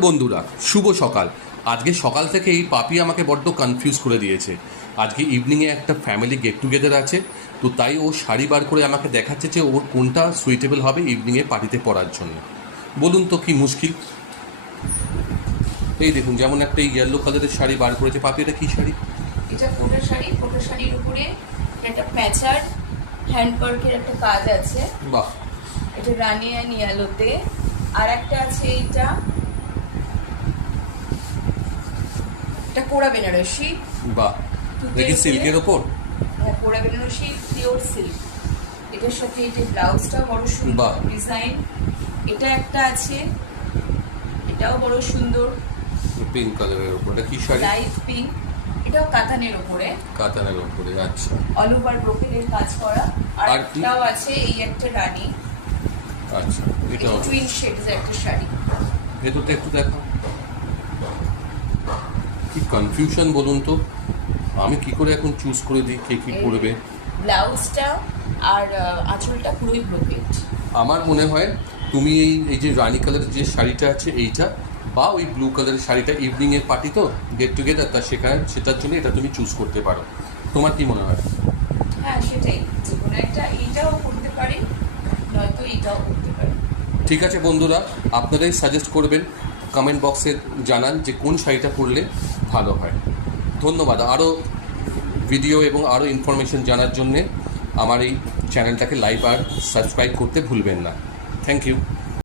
বন্ধুরা, শুভ সকাল। আজকে সকাল থেকেই পাপি আমাকে বড্ড কনফিউজ করে দিয়েছে। আজকে ইভিনিংয়ে একটা ফ্যামিলি গেট টুগেদার আছে, তো তাই ও শাড়ি বার করে আমাকে দেখাচ্ছে যে ওর কোনটা সুইটেবল হবে ইভিনিংয়ে পার্টিতে পরার জন্য। বলুন তো কি মুশকিল। এই দেখুন, যেমন একটা ইয়েলো কালারের শাড়ি বার করেছে পাপি। এটা কি শাড়ি? এটা কোটা শাড়ি। কোটা শাড়ির উপরে একটা প্যাচার হ্যান্ডওয়ার্কের একটা কাজ আছে। বাহ। এটা রানি অ্যান্ড ইয়েলোতে। আর একটা আছে এটা কোরা বেনারসি। বাহ, এটা কি সিল্কের ওপর? হ্যাঁ, কোরা বেনারসি পিওর সিল্ক। এটার সাথে এটা ব্লাউজটা বড় সুন্দর ডিজাইন। এটা একটা আছে, এটাও বড় সুন্দর পিঙ্ক কালারের ওপর। এটা কি শাড়ি? Light pink. এটাও কাতানের উপরে। কাতানের ওপরে, আচ্ছা। অল ওভার ব্রোকেলের কাজ করা। আর একটাও আছে, এই একটা রানী। আচ্ছা, এটাও টুইন শেডস একটা শাড়ি। ভেতরটা একটু দেখো। কি কনফিউশন বলুন তো, আমি কি করে এখন চুজ করে দিই কে কি করবে। ব্লাউজটা আর আঁচলটা পুরোই ব্রোকেট। আমার মনে হয় তুমি এই যে রানী কালারের যে শাড়িটা আছে এইটা, বা ওই ব্লু কালারের শাড়িটা, ইভিনিংয়ের পার্টি তো গেট টুগেদার, তা সেটার জন্য এটা তুমি চুজ করতে পারো। তোমার কি মনে হয়? হ্যাঁ, সেটাই। যে কোনো একটা এইটাও করতে পারি, নয়তো এইটাও করতে পারি। ঠিক আছে বন্ধুরা, আপনারাই সাজেস্ট করবেন, কমেন্ট বক্সে জানান যে কোন শাড়িটা পরলে ভালো হয়। ধন্যবাদ। আরও ভিডিও এবং আরও ইনফরমেশন জানার জন্যে আমার এই চ্যানেলটাকে লাইক আর সাবস্ক্রাইব করতে ভুলবেন না। Thank you.